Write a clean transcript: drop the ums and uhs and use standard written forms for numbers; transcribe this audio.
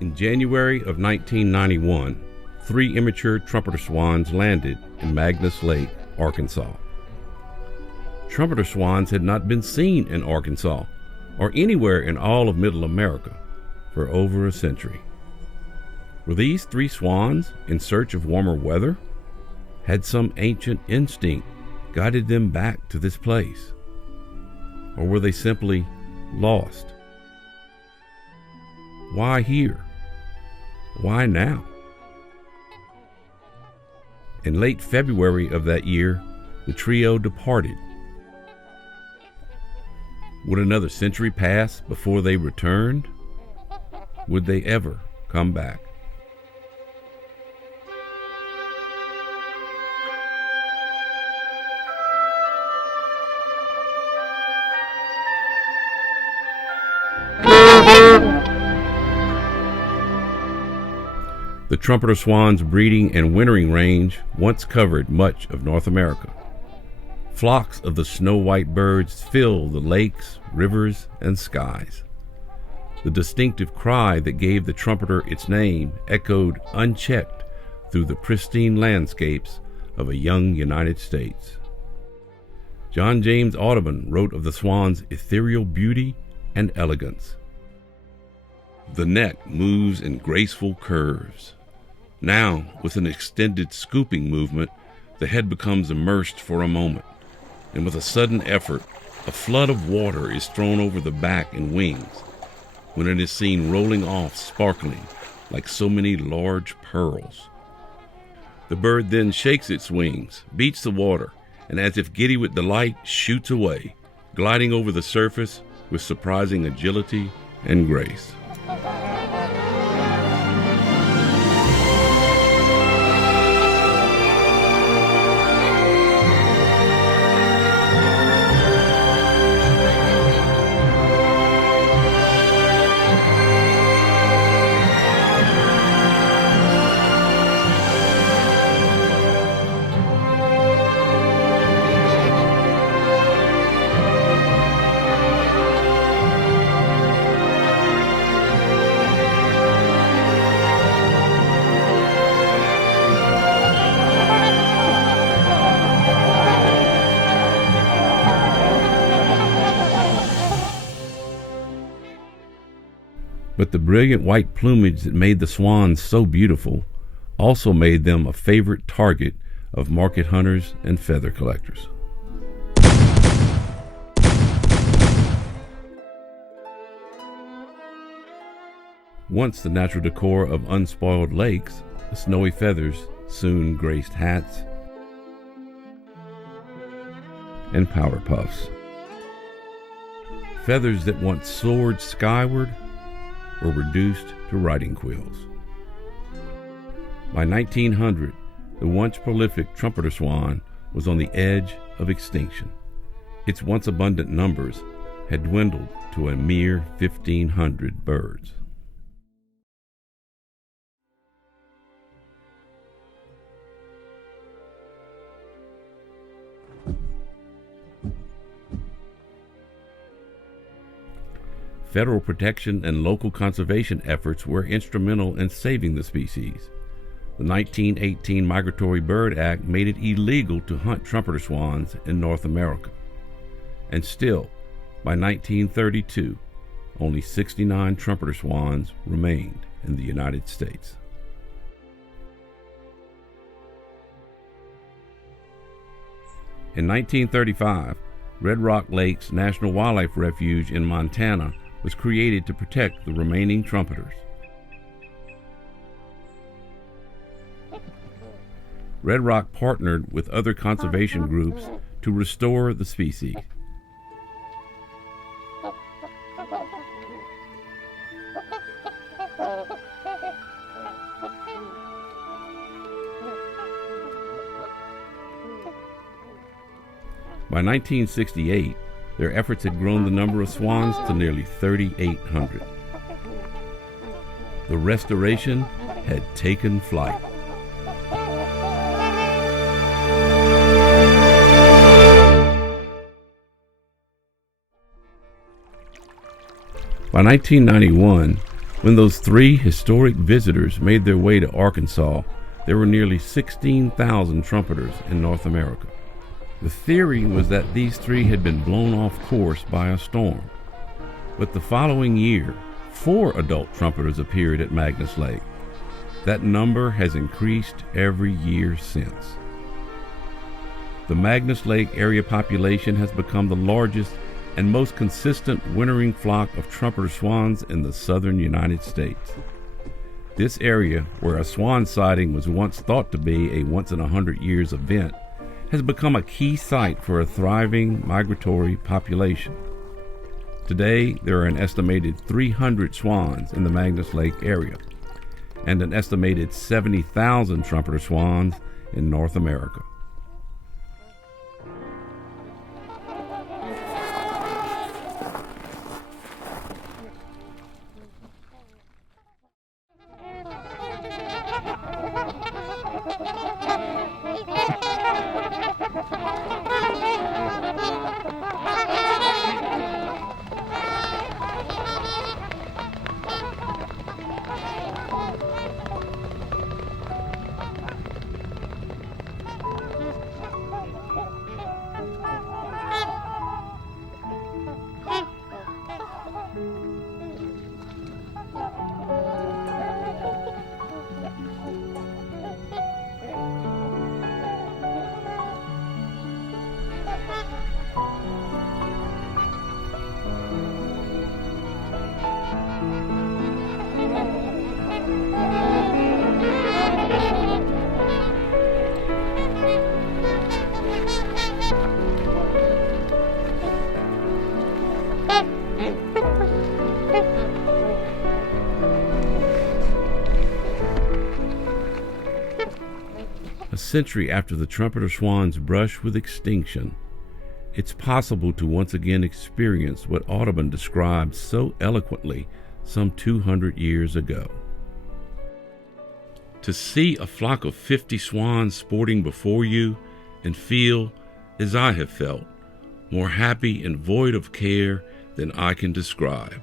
In January of 1991, 3 immature trumpeter swans landed in Magnus Lake, Arkansas. Trumpeter swans had not been seen in Arkansas or anywhere in all of Middle America for over a century. Were these 3 swans in search of warmer weather? Had some ancient instinct guided them back to this place? Or were they simply lost? Why here? Why now? In late February of that year, the trio departed. Would another century pass before they returned? Would they ever come back? The trumpeter swan's breeding and wintering range once covered much of North America. Flocks of the snow-white birds fill the lakes, rivers, and skies. The distinctive cry that gave the trumpeter its name echoed unchecked through the pristine landscapes of a young United States. John James Audubon wrote of the swan's ethereal beauty and elegance. The neck moves in graceful curves. Now, with an extended scooping movement, the head becomes immersed for a moment, and with a sudden effort, a flood of water is thrown over the back and wings, when it is seen rolling off sparkling like so many large pearls. The bird then shakes its wings, beats the water, and as if giddy with delight, shoots away, gliding over the surface with surprising agility and grace. But the brilliant white plumage that made the swans so beautiful also made them a favorite target of market hunters and feather collectors. Once the natural decor of unspoiled lakes, the snowy feathers soon graced hats and powder puffs. Feathers that once soared skyward were reduced to riding quills. By 1900, the once prolific trumpeter swan was on the edge of extinction. Its once abundant numbers had dwindled to a mere 1,500 birds. Federal protection and local conservation efforts were instrumental in saving the species. The 1918 Migratory Bird Act made it illegal to hunt trumpeter swans in North America. And still, by 1932, only 69 trumpeter swans remained in the United States. In 1935, Red Rock Lakes National Wildlife Refuge in Montana was created to protect the remaining trumpeters. Red Rock partnered with other conservation groups to restore the species. By 1968, their efforts had grown the number of swans to nearly 3,800. The restoration had taken flight. By 1991, when those three historic visitors made their way to Arkansas, there were nearly 16,000 trumpeters in North America. The theory was that these three had been blown off course by a storm. But the following year, 4 adult trumpeters appeared at Magnus Lake. That number has increased every year since. The Magnus Lake area population has become the largest and most consistent wintering flock of trumpeter swans in the southern United States. This area, where a swan sighting was once thought to be a once-in-100-years event, has become a key site for a thriving migratory population. Today, there are an estimated 300 swans in the Magnus Lake area, and an estimated 70,000 trumpeter swans in North America. A century after the trumpeter swan's brush with extinction, it's possible to once again experience what Audubon described so eloquently some 200 years ago. To see a flock of 50 swans sporting before you and feel, as I have felt, more happy and void of care than I can describe.